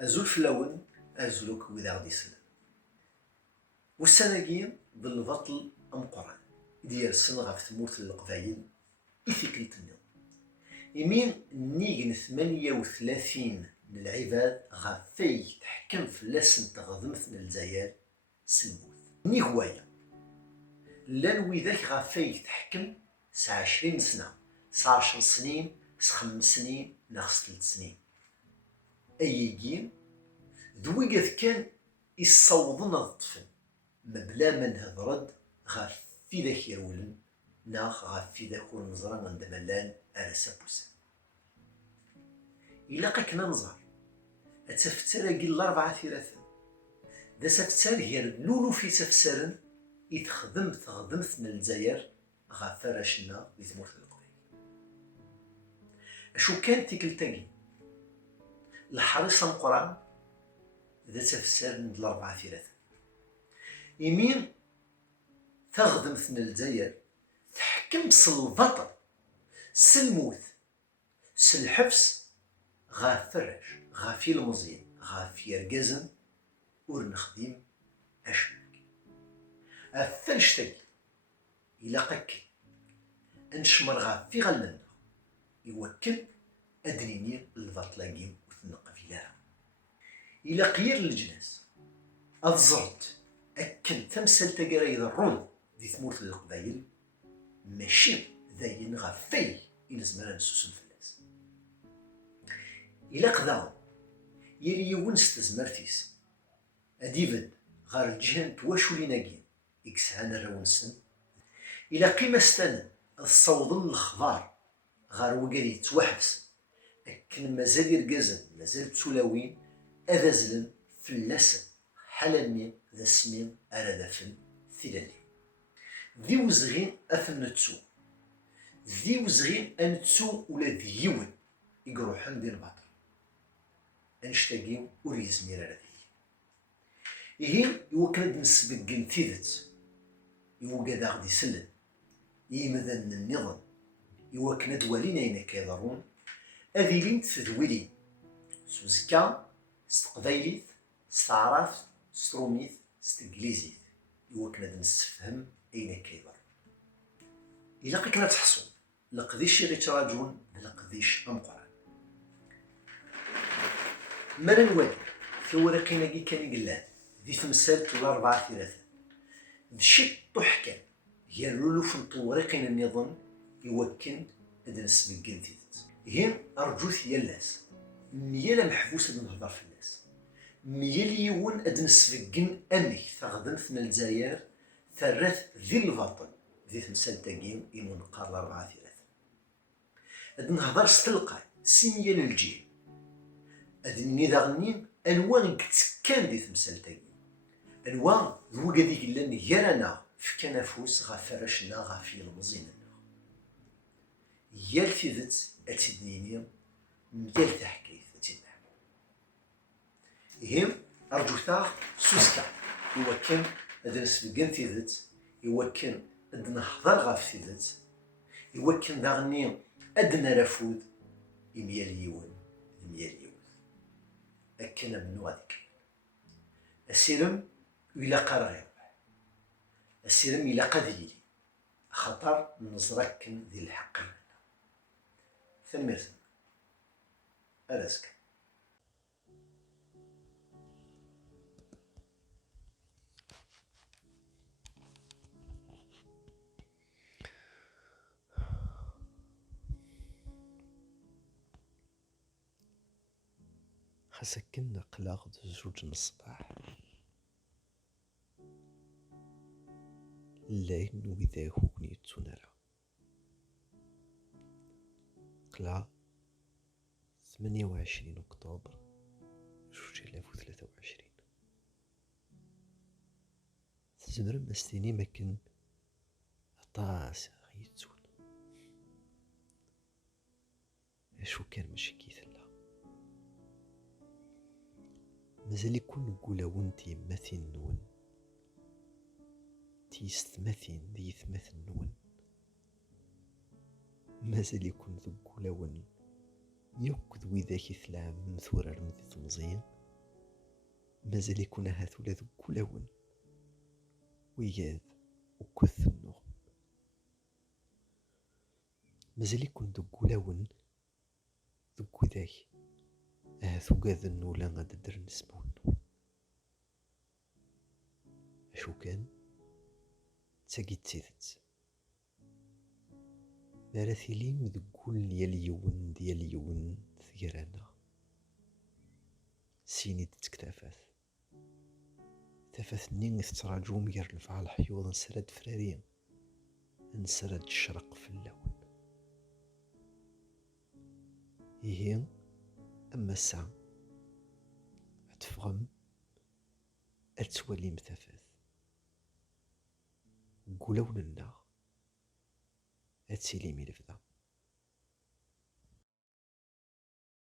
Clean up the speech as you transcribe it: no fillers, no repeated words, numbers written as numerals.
أزول فلاون أزولك وإذا غدي يسلم والسناقيم بالبطل أمقران ديال السنة غاف تموت القبايل إثيكلت النوم يمين نيجن 38 من العباد غافي تحكم في لسن تغضمت من الجزائر سلموت ني هواية لان وذاك غافي تحكم 20 سنة 10 سنين 5 سنين ناقص 3 سنين أي جيم ذويقات كان يصوضن الطفل مبلا من هضرد غاف في ذاك يرولن ناخ غاف في ذاك ونزران عند ملان أرسا بوسا إلا قاكنا نزار أتفتر أجي الأربعة ثلاثة ذا سفتر هي لولو في تفسرن تغضمت من الجزائر غاف فراشنا لثمورت القبيل أشو كان تيكلتاكي الحريصة مقران ذا تفسر من الأربعة ثلاثة يمين تغضمت من الجزائر تحكم سلبطل سلموت سلحفس غاف فرش غافي المزيان غافي يرقزن ور نخدم أشمك أفلش تاكي إلا قاكي أنشمر غافي غلنا يوكل أدريني البطلاقيم وثنق فيها إلا قير الجناس أضزرت أكل تمثل تقرا يضرون دي ثمورت القبايل ماشي ذاين غافي إنزمران سوسن فلاس إلا قضاهم يلي يونس تزمرتيس أديفد غار الجهن تواشو ليناكين إكسهان الرونسن إلا قيمة ستان الصوضن الخضار غار وقالي توحبس أكن مازال يرقزن مازال تسولاوين أذازلن فلاسن حلمي ذا سمين أرادفن ثلالي ذي وزغين أثن نتسو ذي وزغين أنتسو ولا ذيون يقروحن دي الباطل أنشتاقيم وريز ميرا إهين يوكاد نسبقن تيدت يوكاد غدي سلن يمذن النظام يوكنا دوالينا إنا كيضرون أذيلين تذويلين سوزكا ستقبايليت ستعرفت ستروميت ستنجليزيت يوكنا نسفهم أين كيضر إلا قيكنا تحصون لقديش يغيتراجون لقديش أمقران مالا نوالي في ورقينا كي كان يقلان ذي تمثال الأربعة ثلاثة دشي طحكا هي اللولوف نطورقين النظام يوكن هذا نسبق قنتيت هين أرجوث يلاس ميالا محبوسة نهضر في الناس ميالي يون أد نسبقن أنك تغضنت من الجزائر ثرث ذي الباطل ذي تمثال تاقيم إمون قار الأربعة ثلاثة أد نهضر ستلقى سيميال الجيل أد النظامين أنواع كتكان ذي تمثال تاقيم أنواع ذو قديك لأن يرانا في كنافوس غافرشنا غافي المزينة يال تيدت أتدنيني ميال تحكيث أتدنى إهم أرجوثا سوسكا يوكن أدن سبقن تيدت يوكن أدن حضر غاف تيدت يوكن داغني أدن رفود يميال يون يميال يون أكنا منو غاديك السيرم إلا قرغيب السيرم إلا قذيلي خطر نزركن ذي الحق ثمرت أرسك خسكن قلاغ زوج من الصباح الليل وإذا هوني تنرى قلا 28 أكتوبر 2023 تزمر مستيني مكن عطاس غيتون اشو كان ماشي كيثلا مازال يكون نقول ونتي مثين نون تيستمثين ذي ثمث نون مازال يكون ذو قولون يوكد وذاك ثلام من ثورة رمذي تمزين مازال يكون هاثولا ذو كلاون وياذ وكث النغم. مازال يكون ذو كلاون ذو كذاك هاثو قاذ النولا غادا در نسمونو. اشو كان تساقي تسيدت ماراثيلين ذو كل ديال يون ثيرانا سيني تتكتافات تافات نين تراجو مير الفعال حيوض نسرد فرارين نسرد الشرق في اللون. هي أما الساعة أتفغم أتولي مثافات قولون النار أتسيلي ميلفدا.